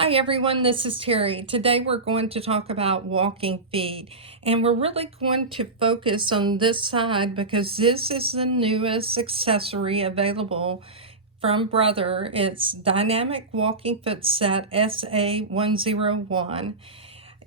Hi everyone, this is Terry. Today we're going to talk about walking feet, and we're really going to focus on this side because this is the newest accessory available from Brother. It's Dynamic Walking Foot Set SA101.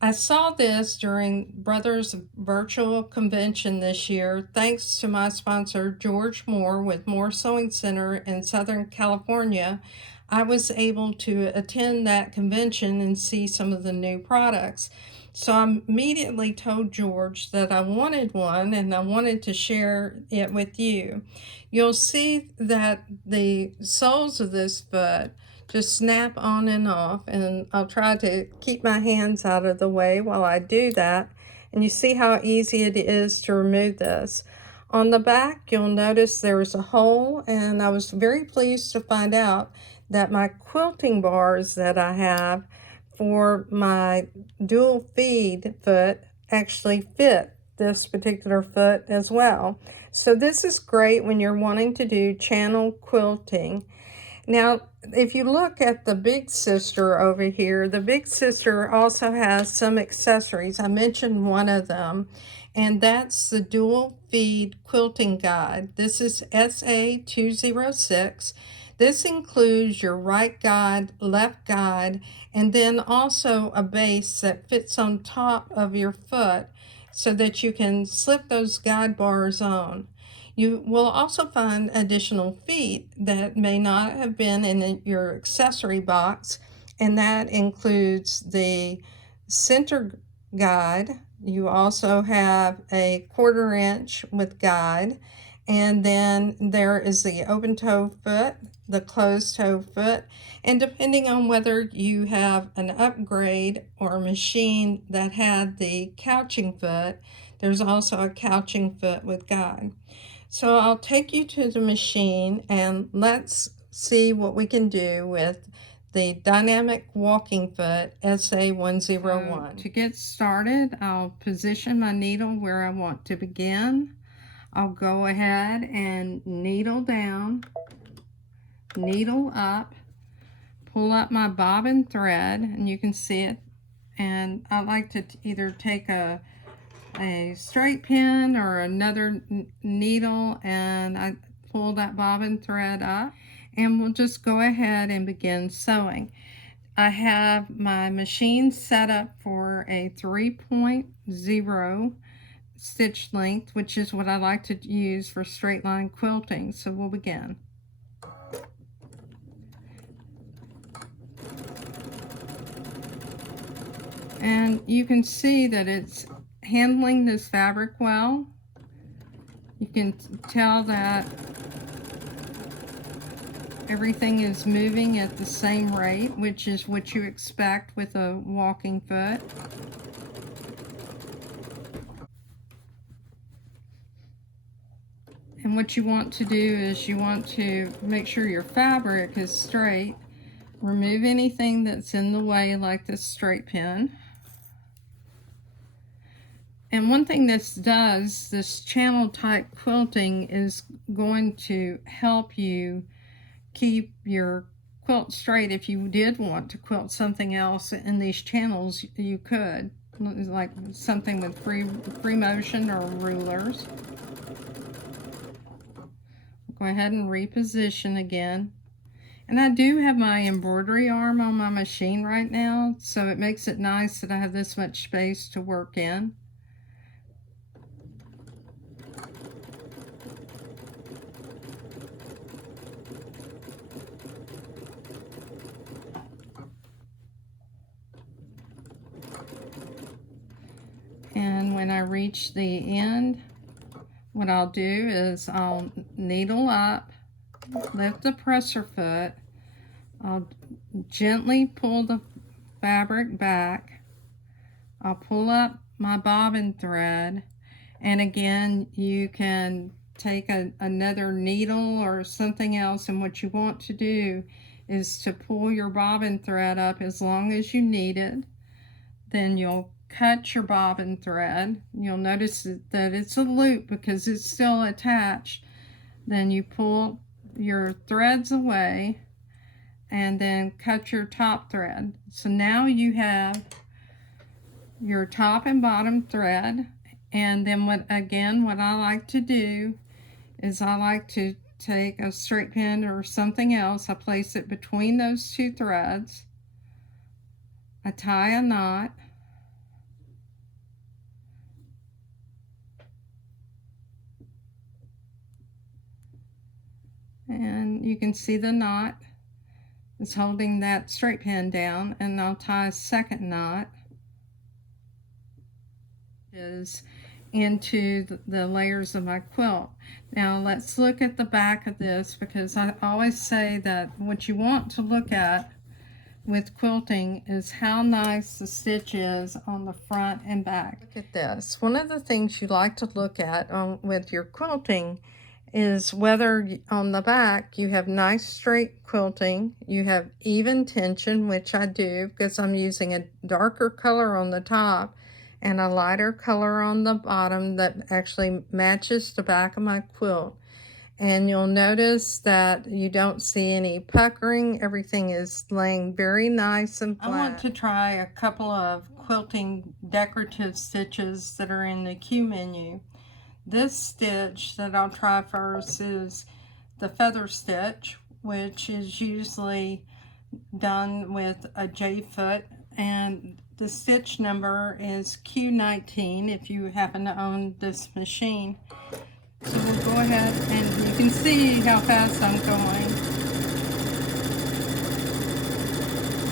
I saw this during Brother's virtual convention this year, thanks to my sponsor, George Moore, with Moore Sewing Center in Southern California. I was able to attend that convention and see some of the new products. So I immediately told George that I wanted one and I wanted to share it with you. You'll see that the soles of this foot just snap on and off, and I'll try to keep my hands out of the way while I do that. And you see how easy it is to remove this. On the back, you'll notice there's a hole, and I was very pleased to find out that my quilting bars that I have for my dual feed foot actually fit this particular foot as well. So this is great when you're wanting to do channel quilting. Now, if you look at the big sister over here, the big sister also has some accessories. I mentioned one of them, and that's the dual feed quilting guide. This is SA206. This includes your right guide, left guide, and then also a base that fits on top of your foot so that you can slip those guide bars on. You will also find additional feet that may not have been in your accessory box, and that includes the center guide. You also have a 1/4 inch with guide, and then there is the open toe foot, the closed toe foot, and depending on whether you have an upgrade or a machine that had the couching foot, there's also a couching foot with guide. So I'll take you to the machine and let's see what we can do with the Dynamic Walking Foot SA101. To get started, I'll position my needle where I want to begin. I'll go ahead and needle down, needle up, pull up my bobbin thread, and you can see it. And I like to either take a straight pin or another needle, and I pull that bobbin thread up, and we'll just go ahead and begin sewing. I have my machine set up for a 3.0 stitch length, which is what I like to use for straight line quilting. So we'll begin. And you can see that it's handling this fabric well. You can tell that everything is moving at the same rate, which is what you expect with a walking foot. And what you want to do is you want to make sure your fabric is straight. Remove anything that's in the way, like this straight pin. And one thing this does, this channel type quilting, is going to help you keep your quilt straight. If you did want to quilt something else in these channels, you could, like something with free motion or rulers. Go ahead and reposition again. And I do have my embroidery arm on my machine right now, so it makes it nice that I have this much space to work in. And when I reach the end, what I'll do is I'll needle up, lift the presser foot, I'll gently pull the fabric back, I'll pull up my bobbin thread, and again you can take another needle or something else, and what you want to do is to pull your bobbin thread up as long as you need it. Then you'll cut your bobbin thread. You'll notice that it's a loop because it's still attached. Then you pull your threads away, and then cut your top thread. So now you have your top and bottom thread. And then what I like to do is I like to take a straight pin or something else. I place it between those two threads. I tie a knot. And you can see the knot is holding that straight pin down, and I'll tie a second knot is into the layers of my quilt. Now let's look at the back of this, because I always say that what you want to look at with quilting is how nice the stitch is on the front and back. Look at this. One of the things you like to look at with your quilting is whether on the back you have nice straight quilting, you have even tension, which I do because I'm using a darker color on the top and a lighter color on the bottom that actually matches the back of my quilt. And you'll notice that you don't see any puckering. Everything is laying very nice and flat. I want to try a couple of quilting decorative stitches that are in the Q menu. This stitch that I'll try first is the feather stitch, which is usually done with a J foot, and the stitch number is Q19 if you happen to own this machine. So we'll go ahead, and you can see how fast I'm going.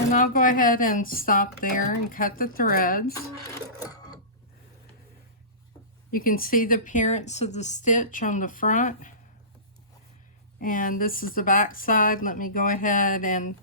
And I'll go ahead and stop there and cut the threads. You can see the appearance of the stitch on the front. And this is the back side. Let me go ahead and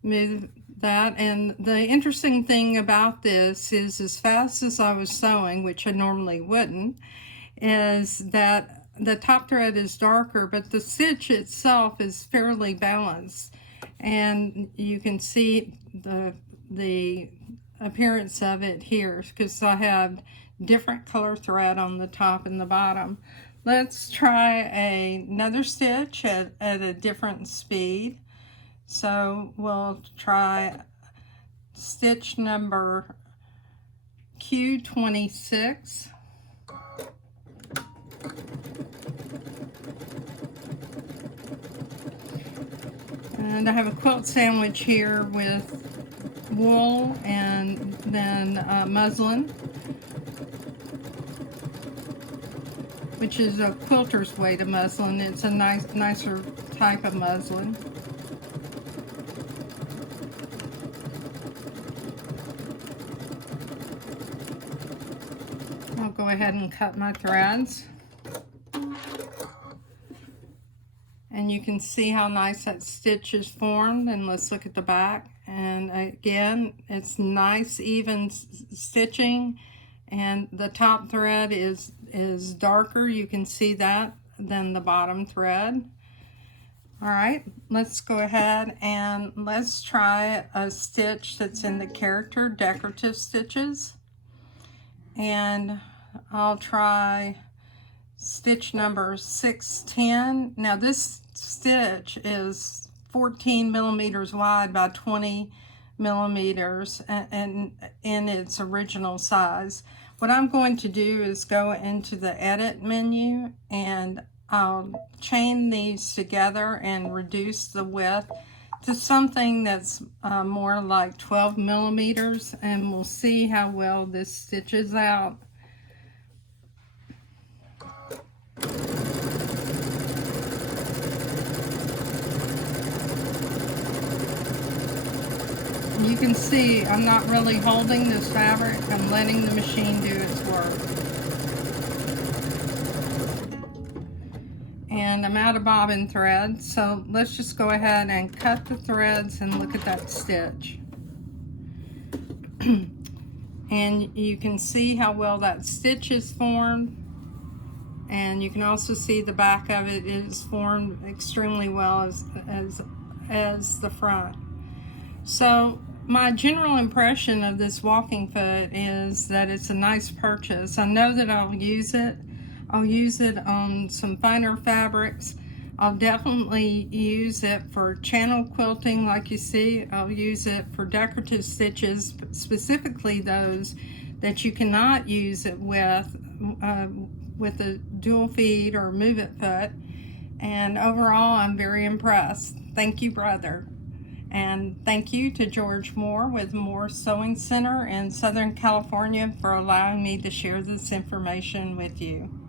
move that. And the interesting thing about this is, as fast as I was sewing, which I normally wouldn't, is that the top thread is darker, but the stitch itself is fairly balanced. And you can see the appearance of it here, because I have different color thread on the top and the bottom. Let's try another stitch at a different speed. So we'll try stitch number Q26. And I have a quilt sandwich here with wool and then muslin, which is a quilter's weight of muslin. It's a nicer type of muslin. I'll go ahead and cut my threads. And you can see how nice that stitch is formed. And let's look at the back. And again, it's nice, even stitching. And the top thread is darker, you can see that, than the bottom thread. All right, let's go ahead and let's try a stitch that's in the character decorative stitches. And I'll try stitch number 610. Now this stitch is 14 millimeters wide by 20 millimeters and in its original size. What I'm going to do is go into the edit menu, and I'll chain these together and reduce the width to something that's more like 12 millimeters, and we'll see how well this stitches out. You can see I'm not really holding this fabric. I'm letting the machine do its work. And I'm out of bobbin thread, so let's just go ahead and cut the threads and look at that stitch. And you can see how well that stitch is formed. And you can also see the back of it is formed extremely well as the front. So my general impression of this walking foot is that it's a nice purchase. I know that I'll use it. I'll use it on some finer fabrics. I'll definitely use it for channel quilting like you see. I'll use it for decorative stitches, specifically those that you cannot use it with a dual feed or move it foot. And overall, I'm very impressed. Thank you, brother. And thank you to George Moore with Moore Sewing Center in Southern California for allowing me to share this information with you.